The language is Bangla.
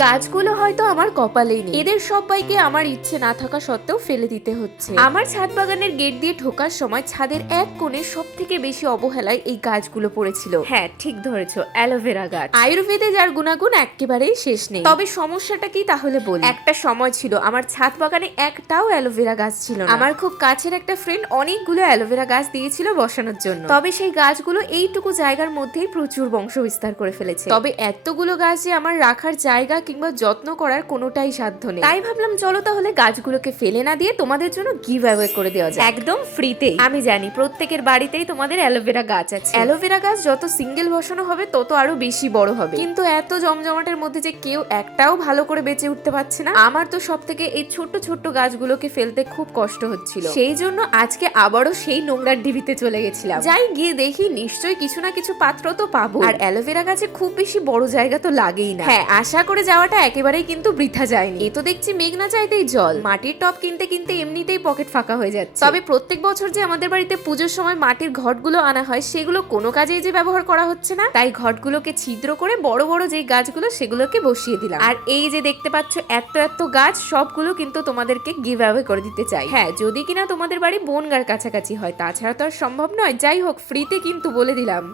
গাছগুলো হয়তো আমার কপালেই নেই, এদের সবাইকে আমার ইচ্ছে না থাকা সত্ত্বেও ফেলে দিতে হচ্ছে। আমার ছাদ বাগানের গেট দিয়ে ঢোকার সময় ছাদের এক কোণে সব থেকে বেশি অবহেলায় এই গাছগুলো পড়েছিল। হ্যাঁ, ঠিক ধরেছো, অ্যালোভেরা গাছ। আয়ুর্বেদে যার গুণাগুণ একেবারেই শেষ নেই। তবে সমস্যাটা কি তাহলে বলি। একটা সময় ছিল আমার ছাদ বাগানে একটাও অ্যালোভেরা গাছ ছিল না। আমার খুব কাছের একটা ফ্রেন্ড অনেকগুলো অ্যালোভেরা গাছ দিয়েছিল বসানোর জন্য। তবে সেই গাছগুলো এইটুকু জায়গার মধ্যেই প্রচুর বংশ বিস্তার করে ফেলেছে। তবে এতগুলো গাছ যে আমার রাখার জায়গা কিংবা যত্ন করার কোনোটাই সাধ্য নেই। তাই ভাবলাম চলো তাহলে গাছগুলোকে ফেলে না দিয়ে তোমাদের জন্য গিভ অ্যাওয়ে করে দেওয়া যায় একদম ফ্রিতেই। আমি জানি প্রত্যেকের বাড়িতেই তোমাদের অ্যালোভেরা গাছ আছে। অ্যালোভেরা গাছ যত সিঙ্গেল বসানো হবে তত আরো বেশি বড় হবে। কিন্তু এত জমজমাটের মধ্যে যে কেউ একটাও ভালো করে বেঁচে উঠতে পারছে না। আমার তো সব থেকে এই ছোট্ট ছোট্ট গাছগুলোকে ফেলতে খুব কষ্ট হচ্ছিল। সেই জন্য আজকে আবারও সেই নোংরার ঢিবিতে চলে গেছিলাম। যাই গিয়ে দেখি নিশ্চয়ই কিছু না কিছু পাত্র তো পাবো। আর অ্যালোভেরা গাছে খুব বেশি বড় জায়গা তো লাগেই না। হ্যাঁ, আশা করে যাওয়াটা একেবারেই কিন্তু বৃথা যায়নি। এ তো দেখছি মেঘ না চাইতেই জল। মাটির টব কিনতে কিনতে এমনিতেই পকেট ফাঁকা হয়ে যাচ্ছে। তবে প্রত্যেক বছর যে আমাদের বাড়িতে পুজোর সময় মাটির ঘটগুলো আনা হয় সেগুলো কোনো কাজেই যে ব্যবহার করা হচ্ছে না। তাই ঘটগুলোকে ছিদ্র করে বড় বড় যেই গাছগুলো সেগুলোকে বসিয়ে দিলাম। আর এই যে দেখতে পাচ্ছ এত এত গাছ সবগুলো কিন্তু তোমাদেরকে গিভ অ্যাওয়ে করে দিতে চাই। হ্যাঁ, যদি কিনা তোমাদের বাড়ি বনগাঁর কাছাকাছি হয়, তাছাড়া তো আর সম্ভব নয়। যাই হোক, ফ্রিতে কিন্তু বলে দিলাম।